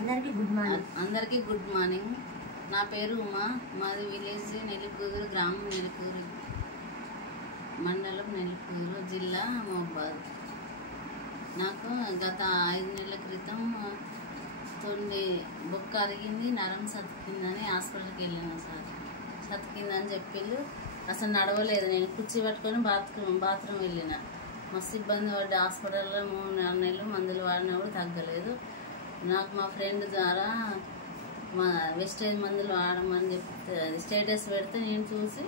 అందరికీ good morning. నా పేరు ఉమా. మాది విలేజ్ నెల్లికూరు, గ్రామం నెల్లికూరు, మండలం నెల్లికూరు, జిల్లా మహబూబాద్. నాకు గత 5 నెలల క్రితం తొండి బొక్క అరిగింది, నరం సతికిందని హాస్పిటల్కి వెళ్ళాను సార్. సతికిందని చెప్పిళ్ళు. అసలు నడవలేదు. నేను కుర్చీ పట్టుకొని బాత్రూమ్ వెళ్ళిన. మస్తు ఇబ్బంది పడ్డా. హాస్పిటల్లో 3-4 నెలలు మందులు వాడినా కూడా తగ్గలేదు. నాకు మా ఫ్రెండ్ ద్వారా మా వెస్టేజ్ మందులు వాడమని చెప్తే స్టేటస్ పెడితే నేను చూసి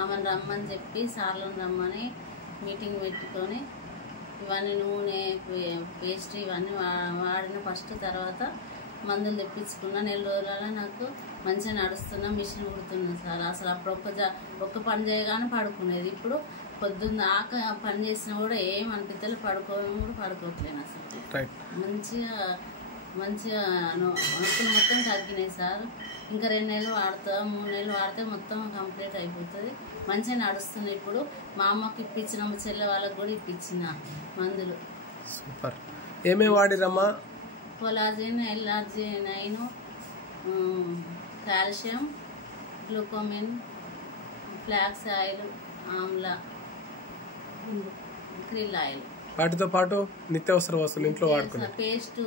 ఆమెను రమ్మని చెప్పి సార్లను రమ్మని మీటింగ్ పెట్టుకొని ఇవన్నీ నూనె పేస్ట్ ఇవన్నీ వాడిన ఫస్ట్. తర్వాత మందులు తెప్పించుకున్నా. 4 రోజులలో నాకు మంచిగా నడుస్తున్నా, మిషన్ కుడుతున్నా సార్. అసలు అప్పుడు ఒక్క పని చేయగానే పడుకునేది. ఇప్పుడు పొద్దున్న పని చేసినా కూడా ఏం అనిపిస్తలేదు. పడుకోవట్లేను అసలు. మంచిగా నొప్పులు మొత్తం తగ్గినాయి సార్. ఇంకా 2 నెలలు వాడతా, 3 నెలలు వాడితే మొత్తం కంప్లీట్ అయిపోతుంది. మంచిగా నడుస్తుంది. ఇప్పుడు మా అమ్మకి ఇప్పించిన, మా చెల్లె వాళ్ళకి కూడా ఇప్పించిన మందులు. సూపర్. ఏమేమి వాడిరమ్మా? కొలాజిన్, LRG9, కాల్షియం, గ్లూకోమిన్, flax oil, amla, krill oil. వాటితో పాటు నిత్యావసర వస్తువులు ఇంట్లో వాడుకునే పేస్ట్,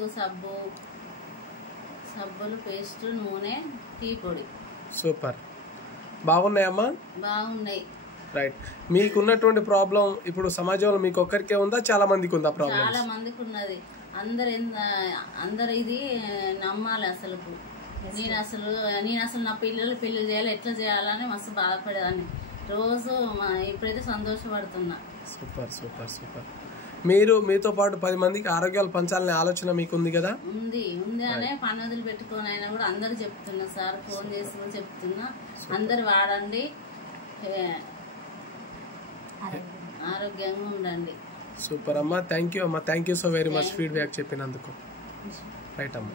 సబ్బులు, పేస్ట్, నూనె, టీ పొడి. సూపర్. బాగున్నాయమ్మా? బాగున్నాయి. రైట్. మీకున్నటువంటి ప్రాబ్లం ఇప్పుడు సమాజంలో మీకు ఒక్కరికే ఉందా, చాలా మందికి ఉందా ప్రాబ్లం? చాలా మందికి ఉన్నది. అందరు ఇది నమ్మాలి. అసలు నేను అసలు నా పిల్లలు పెళ్లి చేయాలి, ఎట్లా చేయాలని మస్తు బాధపడేదాన్ని. రోజు ఇప్పుడైతే సంతోషపడుతున్నా. Super super super. మీతో పాటు 10 మందికి ఆరోగ్యాలు పంచాలనే ఆలోచన మీకు ఉంది కదా? ఉంది అనే పని వదిలి పెట్టుకొని అయినా కూడా అందరు చెప్తున్నా సార్. ఫోన్ చేసి కూడా చెప్తున్నా, అందరు వాడండి, ఆరోగ్యంగా ఉండండి. సూపర్ అమ్మా. థ్యాంక్ యూ అమ్మా. Thank you so very much feedback చెప్పినందుకు. రైట్ అమ్మా.